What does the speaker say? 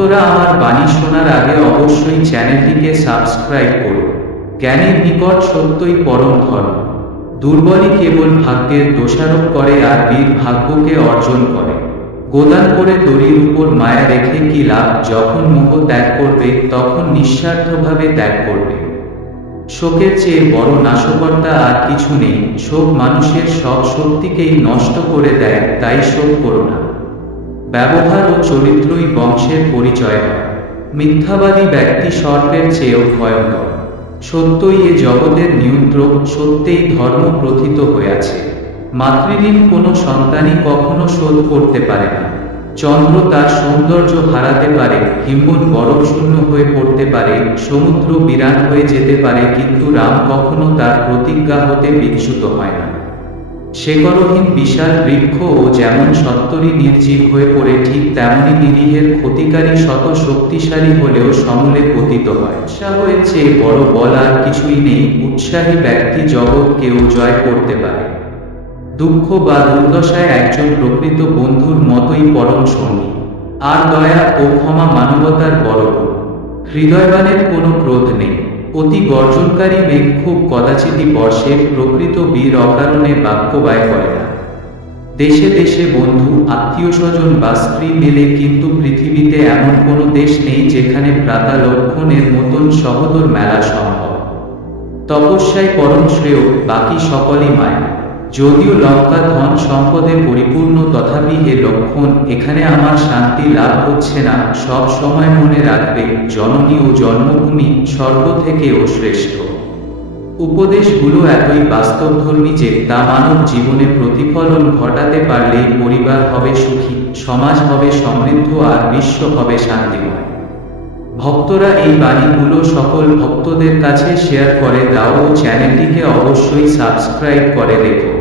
ভক্তরা আমার বাণী শোনার আগে অবশ্যই চ্যানেলটিকে সাবস্ক্রাইব করুন। জ্ঞানের নিকট সত্যই পরম ধর্ম। দুর্বলই কেবল ভাগ্যের দোষারোপ করে আর বীর ভাগ্যকে অর্জন করে। গোদান করে দড়ির উপর মায়া রেখে কি লাভ, যখন মোহ ত্যাগ করবে তখন নিঃস্বার্থভাবে ত্যাগ করবে। শোকের চেয়ে বড় নাশকর্তা আর কিছু নেই। শোক মানুষের সব শক্তিকেই নষ্ট করে দেয়, তাই শোক করো না। ব্যবহার ও চরিত্রই বংশের পরিচয় হয়। মিথ্যাবাদী ব্যক্তি সর্পের চেয়েও ভয়ঙ্কর। সত্যই এ জগতের নিয়ন্ত্রক, সত্যেই ধর্ম প্রথিত হইয়াছে। মাতৃঋণ কোনো সন্তানই কখনো শোধ করতে পারে না। চন্দ্র তার সৌন্দর্য হারাতে পারে, হিমবন বরফ শূন্য হয়ে পড়তে পারে, সমুদ্র বিরান হয়ে যেতে পারে, কিন্তু রাম কখনো তার প্রতিজ্ঞা হতে বিচ্যুত হয় না। শেকড়হীন বিশাল বৃক্ষ ও যেমন সত্তরই নির্জীব হয়ে পড়ে, ঠিক তেমনি নিরীহের ক্ষতিকারী শত শক্তিশালী হলেও সমূলে পতিত হয়। উৎসাহের চেয়ে বড় বল আর কিছুই নেই। উৎসাহী ব্যক্তি জগৎকেও জয় করতে পারে। দুঃখ বা দুর্দশায় একজন প্রকৃত বন্ধুর মতোই পরম সঙ্গী। আর দয়া ও ক্ষমা মানবতার বড় গুণ। হৃদয়বানের কোনো ক্রোধ নেই। অতি গর্জনকারী মেঘ খুব কদাচিৎই বর্ষে, প্রকৃত বীর অকারণে বাক্য ব্যয় করে না। দেশে দেশে বন্ধু, আত্মীয় স্বজন বা স্ত্রী মেলে, কিন্তু পৃথিবীতে এমন কোনো দেশ নেই যেখানে ভ্রাতা লক্ষণের মতন সহোদর মেলা সম্ভব। তপস্যাই পরম শ্রেয়, বাকি সকলই মায়া। যদিও লঙ্কা ধন সম্পদে পরিপূর্ণ, তথাপি হে লক্ষণ, এখানে আমার শান্তি লাভ হচ্ছে না। সব সময় মনে রাখবে, জননী ও জন্মভূমি স্বর্গ থেকেও শ্রেষ্ঠ। উপদেশগুলো এতই বাস্তবধর্মী যে তা মানব জীবনে প্রতিফলন ঘটাতে পারলেই পরিবার হবে সুখী, সমাজ হবে সমৃদ্ধ আর বিশ্ব হবে শান্তিময়। ভক্তরা এই বাণীগুলো সকল ভক্তদের কাছে শেয়ার করে দাও ও চ্যানেলটিকে অবশ্যই সাবস্ক্রাইব করে রেখো।